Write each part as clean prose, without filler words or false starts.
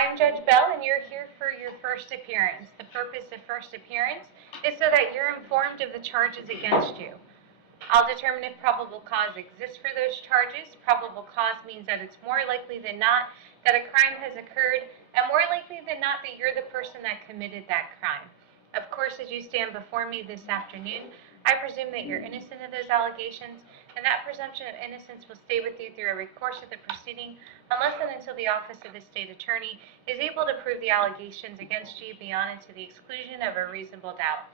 I am Judge Bell, and you're here for your first appearance. The purpose of first appearance is so that you're informed of the charges against you. I'll determine if probable cause exists for those charges. Probable cause means that it's more likely than not that a crime has occurred, and more likely than not that you're the person that committed that crime. Of course, as you stand before me this afternoon, I presume that you're innocent of those allegations, and that presumption of innocence will stay with you through every course of the proceeding, unless and until the Office of the State Attorney is able to prove the allegations against you beyond and to the exclusion of a reasonable doubt.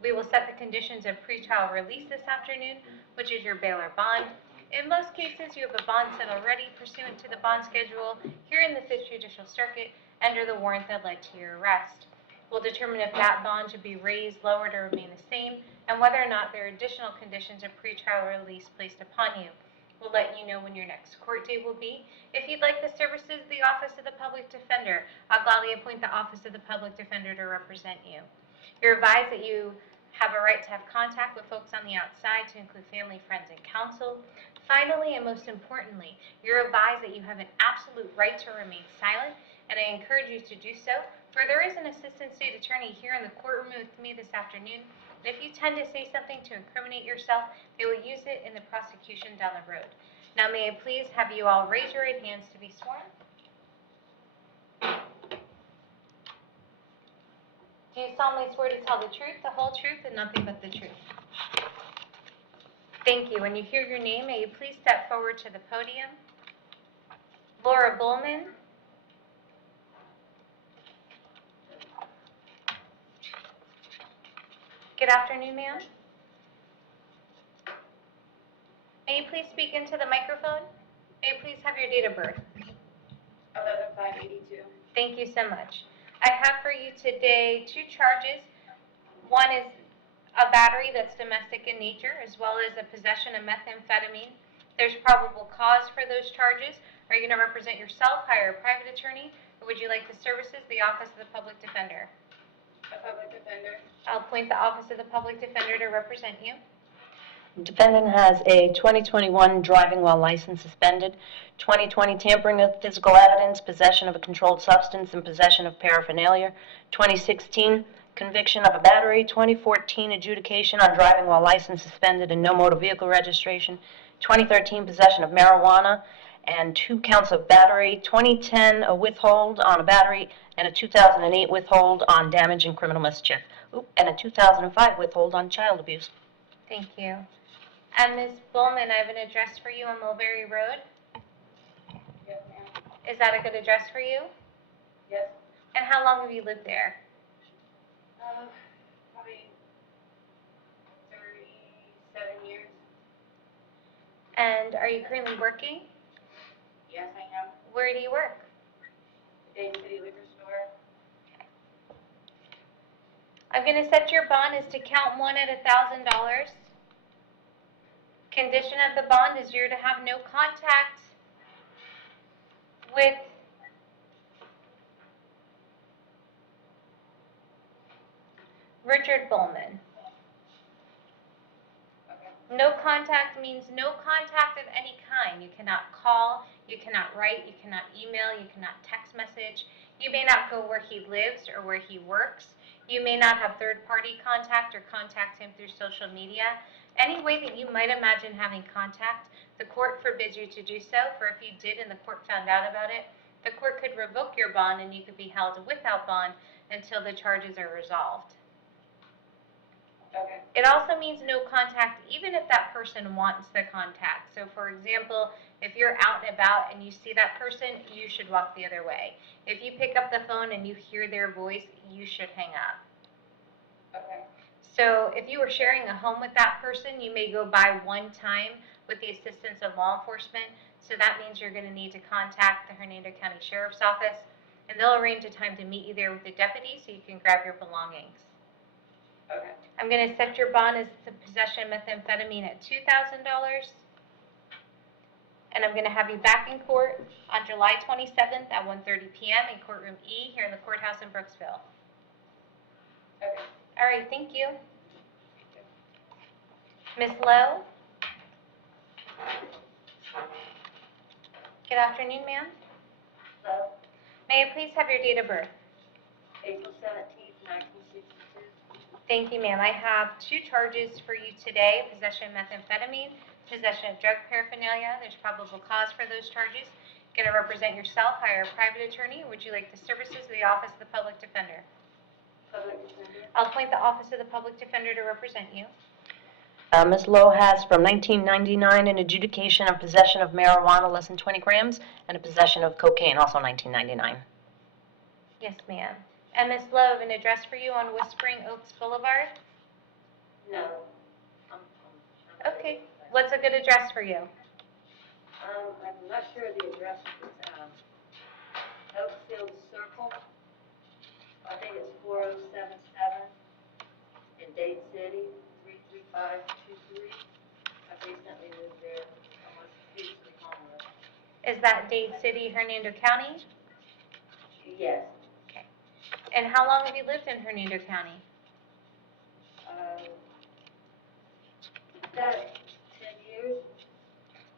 We will set the conditions of pretrial release this afternoon, which is your bail or bond. In most cases, you have a bond set already pursuant to the bond schedule here in the 5th Judicial Circuit under the warrant that led to your arrest. We'll determine if that bond should be raised, lowered, or remain the same, and whether or not there are additional conditions of pretrial release placed upon you. We'll let you know when your next court date will be. If you'd like the services of the Office of the Public Defender, I'll gladly appoint the Office of the Public Defender to represent you. You're advised that you have a right to have contact with folks on the outside, to include family, friends, and counsel. Finally, and most importantly, you're advised that you have an absolute right to remain silent, and I encourage you to do so, for there is an assistant state attorney here in the courtroom with me this afternoon, and if you tend to say something to incriminate yourself, they will use it in the prosecution down the road. Now, may I please have you all raise your right hands to be sworn? Do you solemnly swear to tell the truth, the whole truth, and nothing but the truth? Thank you. When you hear your name, may you please step forward to the podium. Laura Bullman. Good afternoon, ma'am. May you please speak into the microphone? May you please have your date of birth? 11/5/82. Thank you so much. I have for you today 2 charges. One is a battery that's domestic in nature, as well as a possession of methamphetamine. There's probable cause for those charges. Are you going to represent yourself, hire a private attorney, or would you like the services of the Office of the Public Defender? A public defender. I'll appoint the Office of the Public Defender to represent you. Defendant has a 2021 driving while license suspended, 2020 tampering of physical evidence, possession of a controlled substance, and possession of paraphernalia, 2016 conviction of a battery, 2014 adjudication on driving while license suspended and no motor vehicle registration, 2013 possession of marijuana, and 2 counts of battery, 2010 a withhold on a battery, and a 2008 withhold on damage and criminal mischief, and a 2005 withhold on child abuse. Thank you. And Ms. Bullman, I have an address for you on Mulberry Road. Yes, ma'am. Is that a good address for you? Yes. And how long have you lived there? Probably 37 years. And are you currently working? Yes, I am. Where do you work? Dade City Liquor Store. I'm going to set your bond is to count 1 at $1,000. Condition of the bond is you're to have no contact with Richard Bullman. Okay. No contact means no contact of any kind. You cannot call, you cannot write, you cannot email, you cannot text message. You may not go where he lives or where he works. You may not have third-party contact or contact him through social media. Any way that you might imagine having contact, the court forbids you to do so, for if you did and the court found out about it, the court could revoke your bond and you could be held without bond until the charges are resolved. Okay. It also means no contact even if that person wants the contact. So for example, if you're out and about and you see that person, you should walk the other way. If you pick up the phone and you hear their voice, you should hang up. Okay. So if you were sharing a home with that person, you may go by one time with the assistance of law enforcement. So that means you're going to need to contact the Hernando County Sheriff's Office, and they'll arrange a time to meet you there with the deputy so you can grab your belongings. Okay. I'm going to set your bond as the possession of methamphetamine at $2,000. And I'm going to have you back in court on July 27th at 1:30 p.m. in courtroom E here in the courthouse in Brooksville. Okay. All right, thank you. Ms. Lowe? Good afternoon, ma'am. Hello. May May I please have your date of birth? April 17th, 1962. Thank you, ma'am. I have 2 charges for you today, possession of methamphetamine, possession of drug paraphernalia. There's probable cause for those charges. Going to represent yourself, hire a private attorney, or would you like the services of the Office of the Public Defender? Public defender. I'll appoint the Office of the Public Defender to represent you. Ms. Lowe has from 1999 an adjudication of possession of marijuana less than 20 grams and a possession of cocaine, also 1999. Yes, ma'am. And Ms. Love, an address for you on Whispering Oaks Boulevard? No. Okay. What's a good address for you? I'm not sure of the address. It's Oakfield Circle. I think it's 4077 in Dade City, 33523. I've recently moved there. Almost hugely homeless. Is that Dade City, Hernando County? Yes. Okay. And how long have you lived in Hernando County? About 10 years?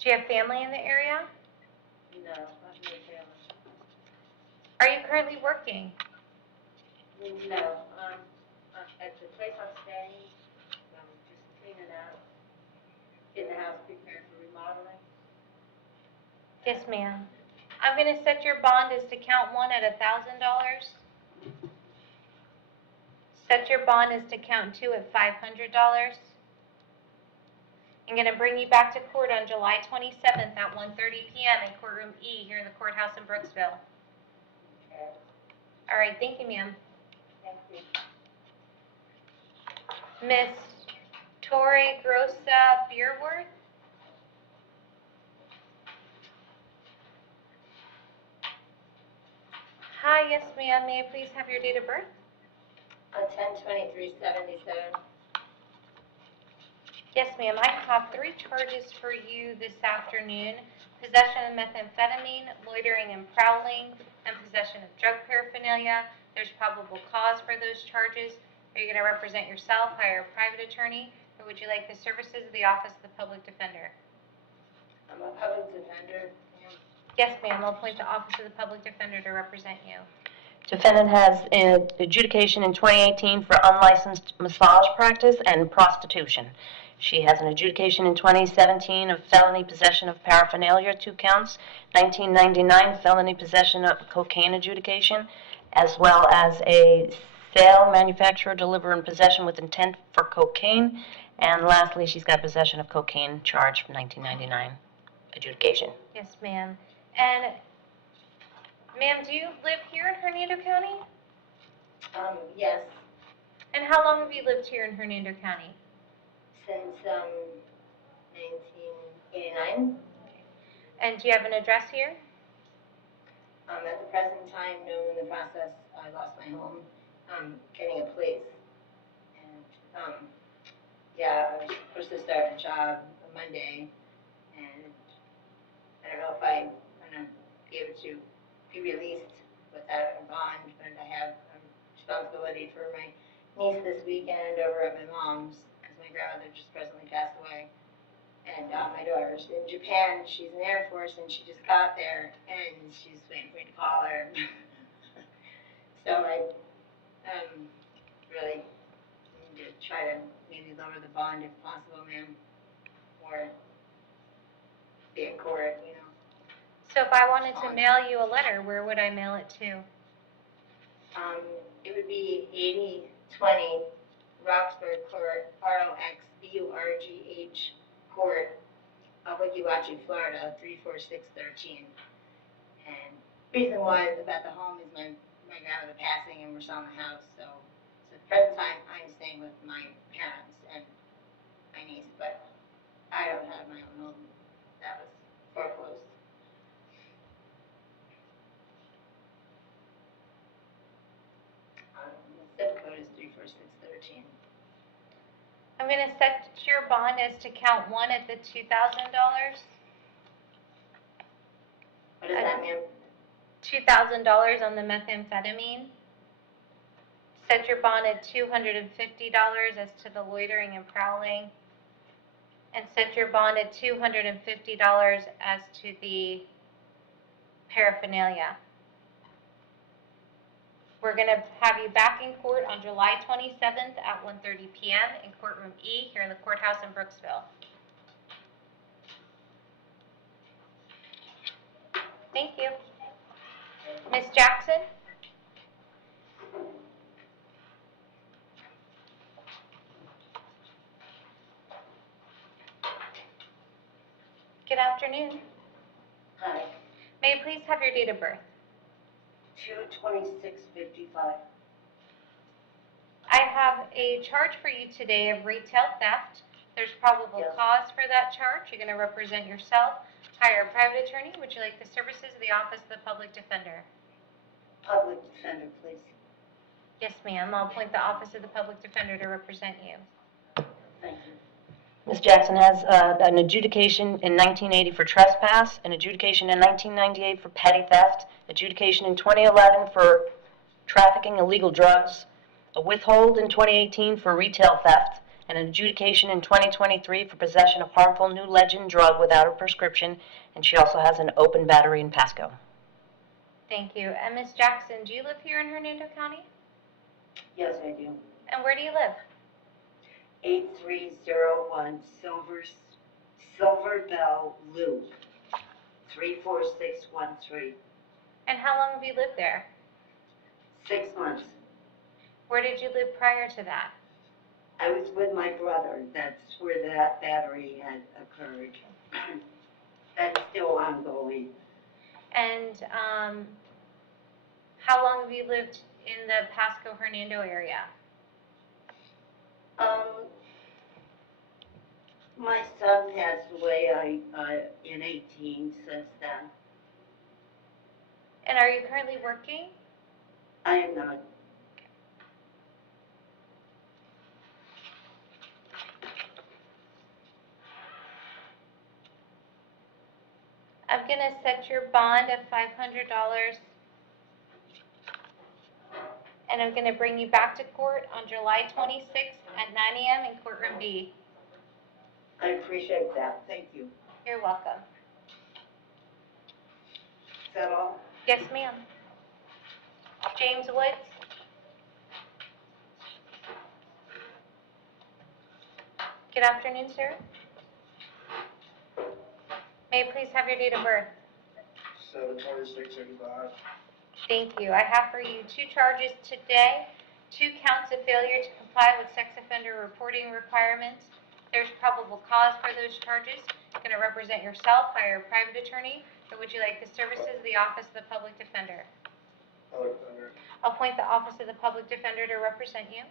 Do you have family in the area? No, not in the family. Are you currently working? No. At the place I'm staying, just cleaning out, getting the house prepared for remodeling. Yes, ma'am. I'm going to set your bond as to count 1 at $1,000. Set your bond as to count 2 at $500. I'm going to bring you back to court on July 27th at 1:30 p.m. in courtroom E here in the courthouse in Brooksville. Okay. All right, thank you, ma'am. Thank you. Miss Torre Grossa Beerworth? Hi, yes, ma'am. May I please have your date of birth? 10/23/77. Yes, ma'am. I have 3 charges for you this afternoon. Possession of methamphetamine, loitering and prowling, and possession of drug paraphernalia. There's probable cause for those charges. Are you going to represent yourself, hire a private attorney, or would you like the services of the Office of the Public Defender? I'm a public defender. Yes, ma'am. I'll appoint the Office of the Public Defender to represent you. Defendant has an adjudication in 2018 for unlicensed massage practice and prostitution. She has an adjudication in 2017 of felony possession of paraphernalia, 2 counts, 1999 felony possession of cocaine adjudication, as well as a sale, manufacture, deliver, and possession with intent for cocaine. And lastly, she's got possession of cocaine charge from 1999 adjudication. Yes, ma'am. And, ma'am, do you live here in Hernando County? Yes, And how long have you lived here in Hernando County? since 1989. And do you have an address here? At the present time, no, in the process, I lost my home. Getting a place. And, yeah, I was supposed to start a job on Monday, and I don't know if I'm gonna be able to be released without a bond, but I have responsibility for my niece this weekend over at my mom's, because my grandmother just presently passed away. And my daughter's in Japan. She's in the Air Force, and she just got there, and she's waiting for me to call her. So I really need to try to maybe lower the bond if possible, ma'am, or be in court, you know. So if I wanted to mail you a letter, where would I mail it to? It would be 8020 Roxburgh Court, ROXBURGH Court, Wiki Wachee, Florida, 34613. And reason why is about the home is my grandmother passing, and we're selling the house. So at the present time, I'm staying with my parents and my niece, but I don't have my own home. That was foreclosed. The zip code is 34613. I'm going to set your bond as to count 1 at the $2,000. What does that mean? $2,000 on the methamphetamine. Set your bond at $250 as to the loitering and prowling. And set your bond at $250 as to the paraphernalia. We're going to have you back in court on July 27th at 1:30 p.m. in courtroom E here in the courthouse in Brooksville. Thank you. Ms. Jackson? Good afternoon. Hi, May I please have your date of birth? 2/26/55. I have a charge for you today of retail theft. There's probable Yes. cause for that charge. You're going to represent yourself. Hire a private attorney. Would you like the services of the Office of the Public Defender? Public defender, please. Yes, ma'am. I'll appoint the Office of the Public Defender to represent you. Thank you. Ms. Jackson has an adjudication in 1980 for trespass, an adjudication in 1998 for petty theft, adjudication in 2011 for trafficking illegal drugs, a withhold in 2018 for retail theft, and an adjudication in 2023 for possession of harmful new legend drug without a prescription, and she also has an open battery in Pasco. Thank you. And Ms. Jackson, do you live here in Hernando County? Yes, I do. And where do you live? 8301 Silver Bell Loop, 34613. And how long have you lived there? 6 months. Where did you live prior to that? I was with my brother. That's where that battery had occurred. That's still ongoing. And how long have you lived in the Pasco Hernando area? My son passed away in 18 since then. And are you currently working? I am not. I'm going to set your bond at $500, and I'm going to bring you back to court on July 26th at 9 a.m. in courtroom B. I appreciate that. Thank you. You're welcome. Is that all? Yes, ma'am. James Woods? Good afternoon, sir. May I please have your date of birth? 7/26/85. Thank you. I have for you 2 charges today, 2 counts of failure to comply with sex offender reporting requirements. There's probable cause for those charges. You're going to represent yourself, hire a private attorney, or would you like the services of the Office of the Public Defender? Public defender. Appoint the Office of the Public Defender to represent you.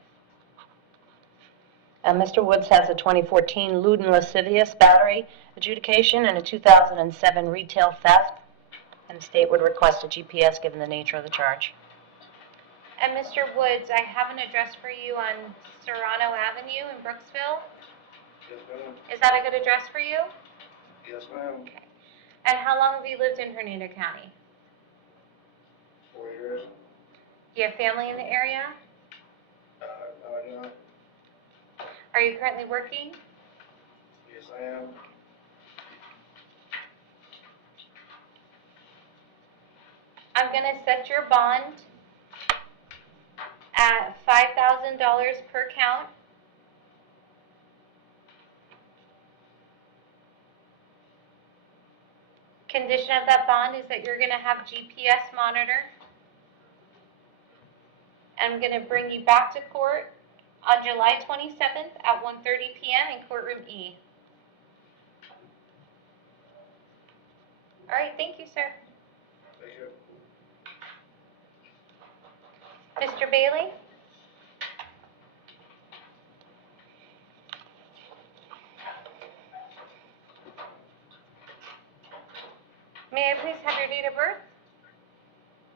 Mr. Woods has a 2014 lewd and lascivious battery adjudication and a 2007 retail theft, and the state would request a GPS given the nature of the charge. And Mr. Woods, I have an address for you on Serrano Avenue in Brooksville. Yes, ma'am. Is that a good address for you? Yes, ma'am. Okay. And how long have you lived in Hernando County? 4 years. Do you have family in the area? No. Are you currently working? Yes, I am. I'm going to set your bond at $5,000 per count. Condition of that bond is that you're going to have GPS monitor. And I'm going to bring you back to court on July 27th at 1:30 p.m. in courtroom E. All right, thank you, sir. Thank you. Mr. Bailey? May I please have your date of birth?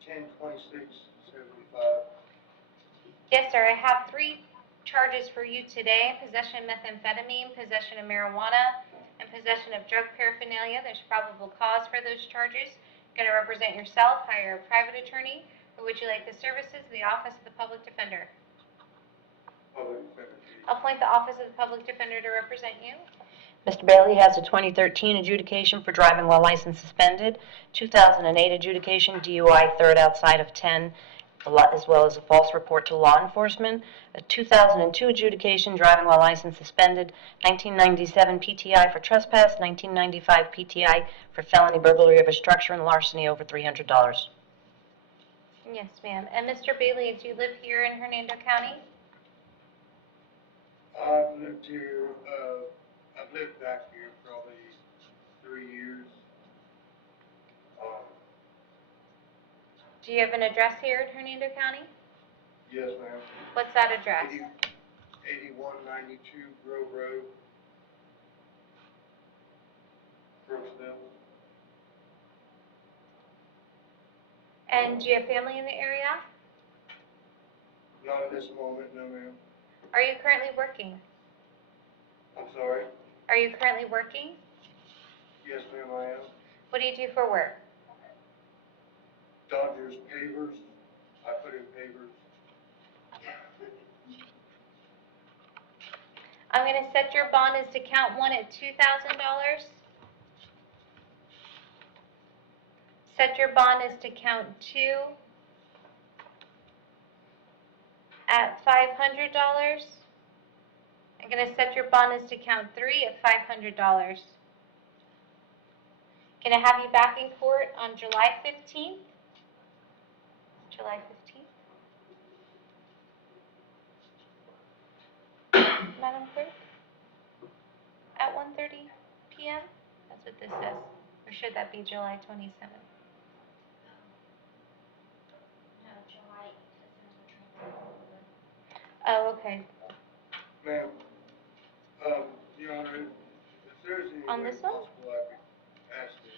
10/26/75. Yes, sir. I have 3 charges for you today: possession of methamphetamine, possession of marijuana, and possession of drug paraphernalia. There's probable cause for those charges. You're going to represent yourself, hire a private attorney, or would you like the services of the Office of the Public Defender? Public defender, please. Appoint the Office of the Public Defender to represent you. Mr. Bailey has a 2013 adjudication for driving while license suspended, 2008 adjudication DUI third outside of 10, as well as a false report to law enforcement, a 2002 adjudication, driving while license suspended, 1997 PTI for trespass, 1995 PTI for felony burglary of a structure and larceny over $300. Yes, ma'am. And Mr. Bailey, do you live here in Hernando County? I've lived here, I've lived back here probably 3 years. Um, Do you have an address here in Hernando County? yes, ma'am. What's that address? 8192 Grove Road, Brooksville. And do you have family in the area? Not at this moment, no, ma'am. Are you currently working? I'm sorry. Are you currently working? Yes, ma'am, I am. What do you do for work? Dodgers pavers. I put in pavers. I'm going to set your bond as to count 1 at $2,000. Set your bond as to count 2 at $500. I'm going to set your bond as to count 3 at $500. Going to have you back in court on July 15th. July 15th. Madam Clerk? At 1:30 p.m.? That's what this says. Or should that be July 27th? Oh, okay. Ma'am, Your Honor, if there's any On way this one? possible I could ask this,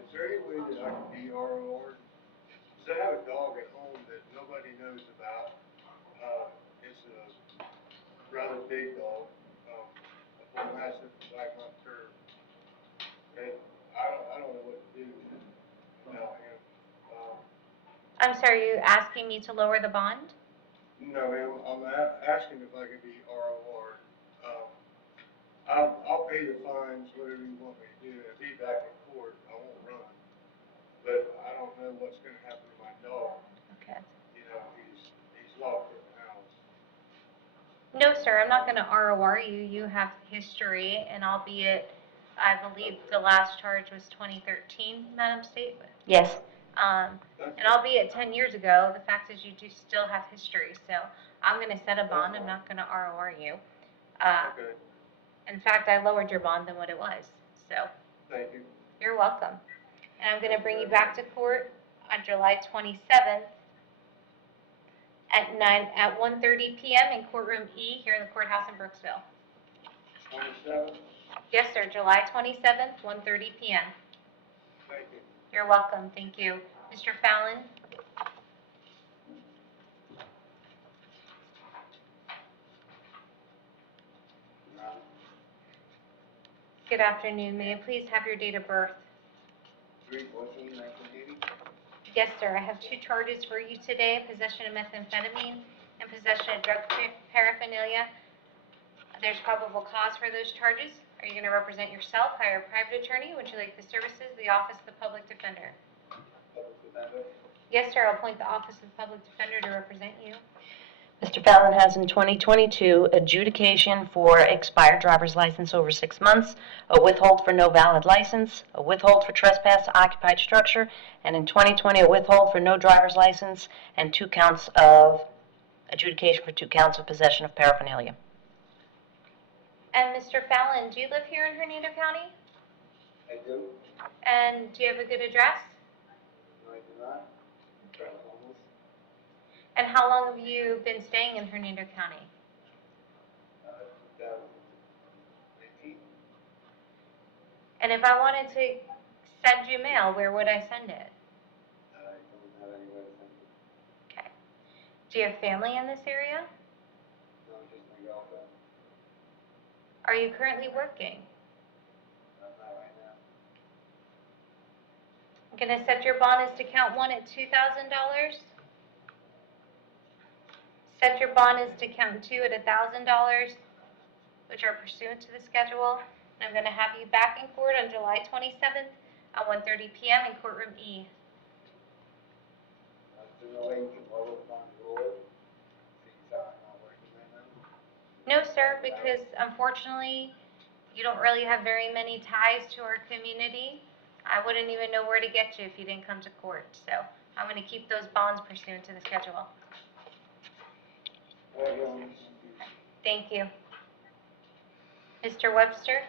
is there any way that I could be ROR? Because I have a dog at home that nobody knows about. It's a rather big dog, a full massive black cur. And I don't know what to do without him. I'm sorry, are you asking me to lower the bond? No, ma'am, I'm asking if I could be ROR. I'll pay the fines, whatever you want me to do, and be back in court. I won't run. But I don't know what's going to happen to my dog. Okay. You know, he's locked in the house. No, sir, I'm not going to ROR you. You have history, and albeit, I believe the last charge was 2013, Madam State. Yes. And albeit 10 years ago, the fact is you do still have history. So I'm going to set a bond. I'm not going to ROR you. Okay, In fact, I lowered your bond than what it was. So thank you. you're welcome. And I'm going to bring you back to court on July 27th at 1:30 p.m. in courtroom E here in the courthouse in Brooksville. 27? Yes, sir. July 27th, 1:30 p.m. Thank you. You're welcome. Thank you. Mr. Fallon? Good afternoon. May I please have your date of birth? 3/14/1980? Yes, sir. I have 2 charges for you today, possession of methamphetamine and possession of drug paraphernalia. There's probable cause for those charges. Are you going to represent yourself, hire a private attorney? Would you like the services of the Office of the Public Defender? Public defender? Yes, sir. I'll appoint the Office of the Public Defender to represent you. Mr. Fallon has in 2022 adjudication for expired driver's license over 6 months, a withhold for no valid license, a withhold for trespass to occupied structure, and in 2020 a withhold for no driver's license and 2 counts of adjudication for 2 counts of possession of paraphernalia. And Mr. Fallon, do you live here in Hernando County? I do. And do you have a good address? No, I do not. I'm homeless. And how long have you been staying in Hernando County? 2019. And if I wanted to send you mail, where would I send it? I don't have anywhere to send it. Okay. Do you have family in this area? No, just my girlfriend. Are you currently working? Not right now. I'm going to set your bond as to count 1 at $2,000. Set your bond as to count 2 at $1,000, which are pursuant to the schedule. And I'm going to have you back in court on July 27th at 1:30 p.m. in courtroom E. There's no way you can lower court because unfortunately, you don't really have very many ties to our community. I wouldn't even know where to get you if you didn't come to court. So I'm going to keep those bonds pursuant to the schedule. Thank you. Mr. Webster?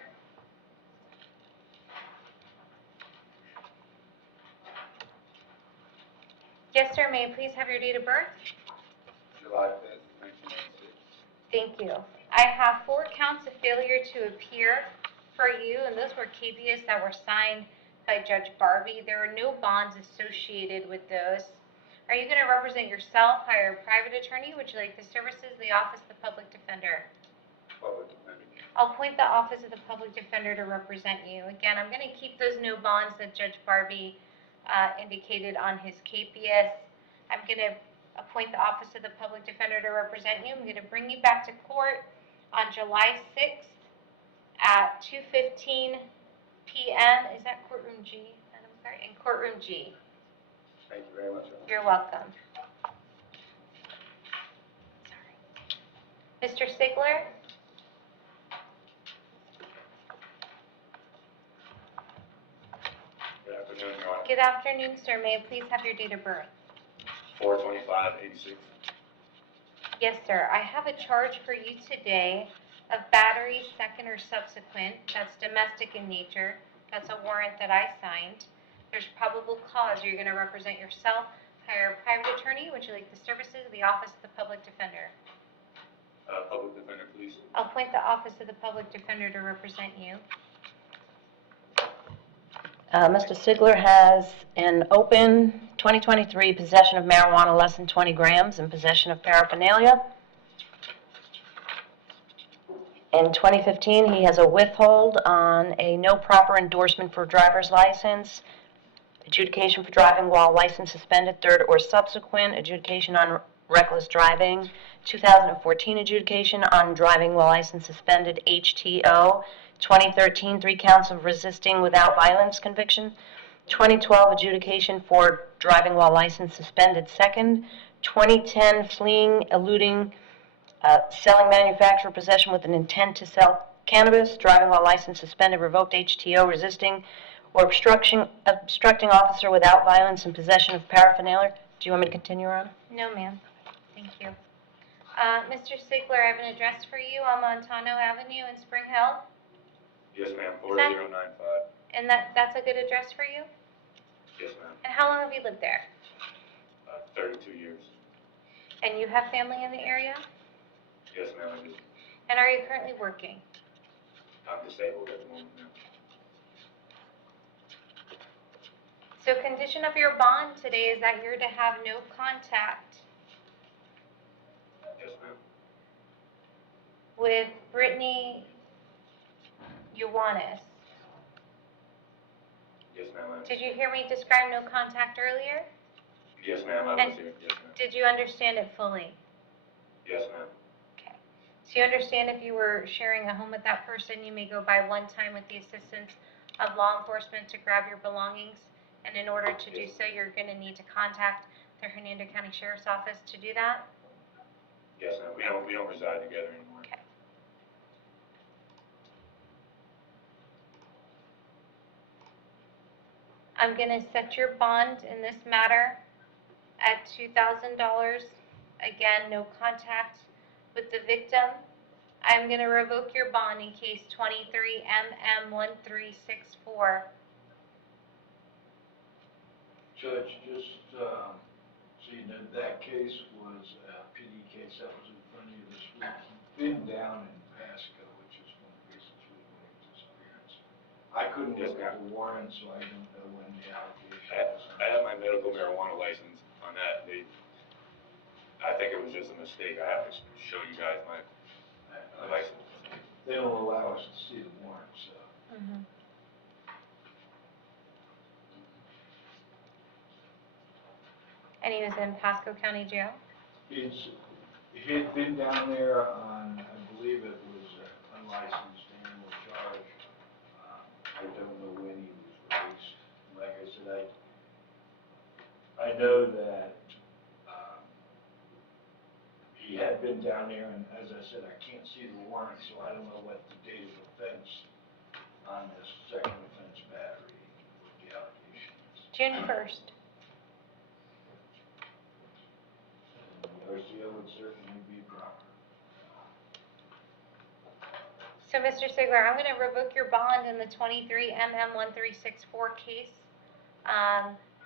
Yes, sir. May I please have your date of birth? July 5th, 1996. Thank you. I have 4 counts of failure to appear for you, and those were KPS that were signed by Judge Barbie. There are no bonds associated with those. Are you going to represent yourself, hire a private attorney? Would you like the services of the Office of the Public Defender? Public defender. I'll appoint the Office of the Public Defender to represent you. Again, I'm going to keep those no bonds that Judge Barbie indicated on his KPS. I'm going to appoint the Office of the Public Defender to represent you. I'm going to bring you back to court on July 6th at 2:15 p.m. Is that courtroom G? I'm sorry, in courtroom G. Thank you very much. You're welcome. Sorry. Mr. Sigler? Good afternoon, Your Honor. Good afternoon, sir. May I please have your date of birth? 4/25/86. Yes, sir. I have a charge for you today of battery, second or subsequent. That's domestic in nature. That's a warrant that I signed. There's probable cause. You're going to represent yourself, hire a private attorney. Would you like the services of the Office of the Public Defender? Public defender, please. I'll appoint the Office of the Public Defender to represent you. Mr. Sigler has an open 2023 possession of marijuana less than 20 grams and possession of paraphernalia. In 2015, he has a withhold on a no proper endorsement for a driver's license, adjudication for driving while license suspended, third or subsequent, adjudication on reckless driving, 2014 adjudication on driving while license suspended, HTO, 2013, 3 counts of resisting without violence conviction, 2012 adjudication for driving while license suspended, second, 2010 fleeing, eluding, selling, manufacture, possession with an intent to sell cannabis, driving while license suspended, revoked HTO, resisting or obstructing officer without violence, and possession of paraphernalia. Do you want me to continue on? No, ma'am. Thank you. Mr. Sigler, I have an address for you on Montano Avenue in Spring Hill. Yes, ma'am. 4095. And that's a good address for you? Yes, ma'am. And how long have you lived there? 32 years. And you have family in the area? Yes, ma'am, I do. And are you currently working? I'm disabled at the moment, ma'am. So condition of your bond today is that you're to have no contact Yes, ma'am. with Brittany Ioannis. Yes, ma'am. Did you hear me describe no contact earlier? Yes, ma'am, I And was here. Yes, ma'am. did you understand it fully? Yes, ma'am. Okay. So you understand if you were sharing a home with that person, you may go by one time with the assistance of law enforcement to grab your belongings, and in order to do so, you're going to need to contact the Hernando County Sheriff's Office to do that? Yes, ma'am. We don't reside together anymore. Okay. I'm going to set your bond in this matter at $2,000. Again, no contact with the victim. I'm going to revoke your bond in case 23 MM1364. Judge, just, so you know, that case was a PD case that was in front of you this week. He'd been down in Pasco, which is one of the reasons we went into disappearance. I couldn't Yes, look at ma'am. the warrant, so I don't know when the allocation was. I have my medical marijuana license on that. I think it was just a mistake. I have to show you guys my license. They don't allow us to see the warrant, so. Mm-hmm. And he was in Pasco County Jail? He'd been down there on, I believe it was an unlicensed animal charge. I don't know when he was released. Like I said, I know that he had had been down there, and as I said, I can't see the warrant, so I don't know what the date of offense on this second offense battery, what the allegation is. June 1st. RCO would certainly be proper. So, Mr. Sigler, I'm going to revoke your bond in the 23 MM 1364 case.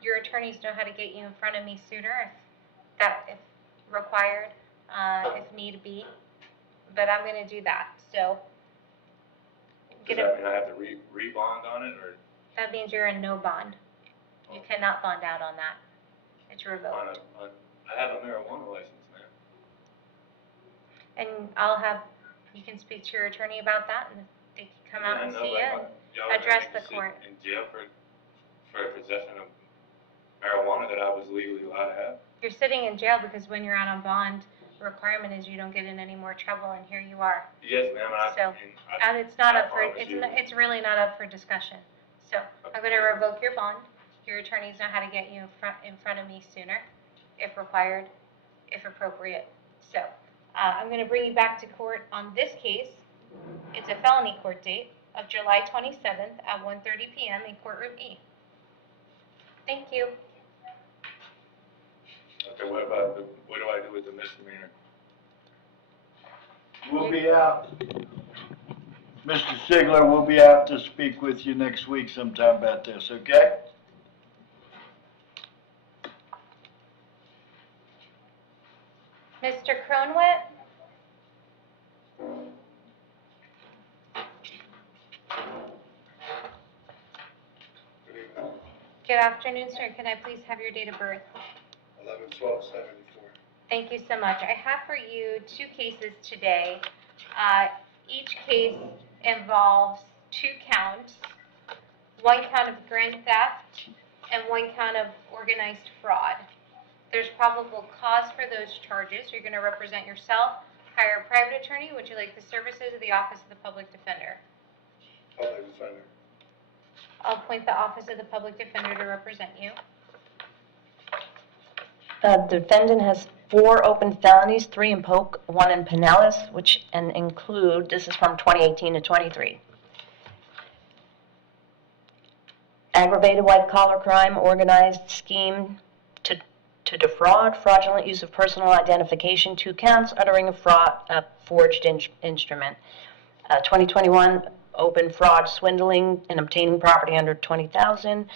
Your attorneys know how to get you in front of me sooner if required, if need be. But I'm going to do that. So, Does that mean I have to re-bond on it, or that means you're in no bond. You cannot bond out on that. It's revoked. I have a marijuana license, man. And you can speak to your attorney about that, and they can come out and see you and Y'all are address gonna the make me court. sit in jail for possession of marijuana that I was legally allowed to have? You're sitting in jail because when you're out on bond, the requirement is you don't get in any more trouble, and here you are. Yes, ma'am, And it's not up for, promise you. it's really not up for discussion. So I'm going to revoke your bond. Your attorneys know how to get you in front of me sooner, if required, if appropriate. So I'm going to bring you back to court on this case. It's a felony court date of July 27th at 1:30 p.m. in courtroom E. Thank you. Okay, what do I do with the misdemeanor? We'll be out. Mr. Sigler, we'll be out to speak with you next week sometime about this, okay? Mr. Cronwit? Good evening. Good afternoon, sir. Can I please have your date of birth? 11/12/74. Thank you so much. I have for you two cases today. Each case involves 2 counts, 1 count of grand theft and 1 count of organized fraud. There's probable cause for those charges. You're going to represent yourself, hire a private attorney. Would you like the services of the Office of the Public Defender? Public defender. I'll appoint the Office of the Public Defender to represent you. The defendant has 4 open felonies, 3 in Polk, 1 in Pinellas, this is from 2018 to 23. Aggravated white-collar crime, organized scheme to defraud, fraudulent use of personal identification, 2 counts, uttering a forged instrument. 2021, open fraud, swindling, and obtaining property under $20,000.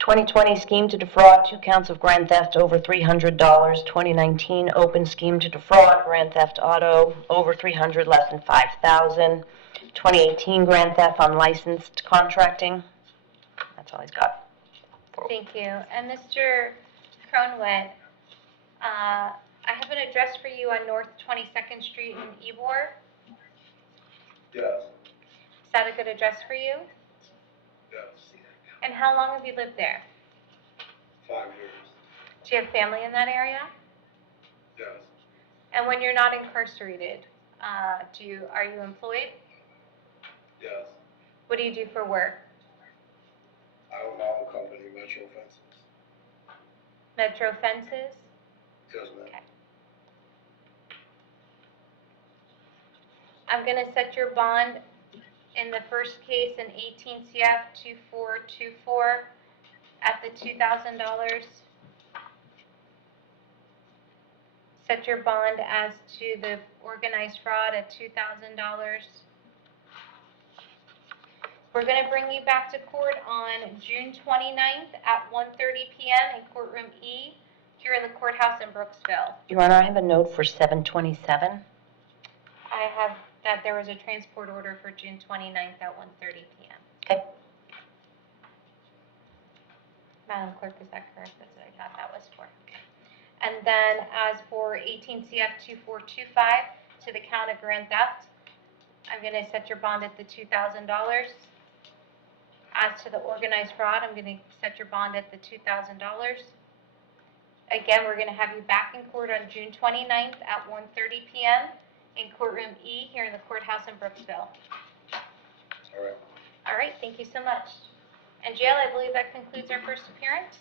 2020, scheme to defraud, 2 counts of grand theft over $300. 2019, open scheme to defraud, grand theft auto, over $300, less than $5,000. 2018, grand theft unlicensed contracting. That's all he's got. Thank you. And Mr. Cronwit, I have an address for you on North 22nd Street in Ybor. Yes. Is that a good address for you? Yes. And how long have you lived there? 5 years. Do you have family in that area? Yes. And when you're not incarcerated, are you employed? Yes. What do you do for work? I own my own company, Metro Fences. Metro Fences? Yes, ma'am. Okay. I'm going to set your bond in the first case in 18 CF 2424 at the $2,000. Set your bond as to the organized fraud at $2,000. We're going to bring you back to court on June 29th at 1:30 p.m. in courtroom E here in the courthouse in Brooksville. Your Honor, I have a note for 7/27. I have that there was a transport order for June 29th at 1:30 p.m. Okay. Madam Clerk, is that correct? That's what I thought that was for. Okay. And then as for 18 CF 2425 to the count of grand theft, I'm going to set your bond at the $2,000. As to the organized fraud, I'm going to set your bond at the $2,000. Again, we're going to have you back in court on June 29th at 1:30 p.m. in courtroom E here in the courthouse in Brooksville. All right. All right, thank you so much. And Jail, I believe that concludes our first appearance.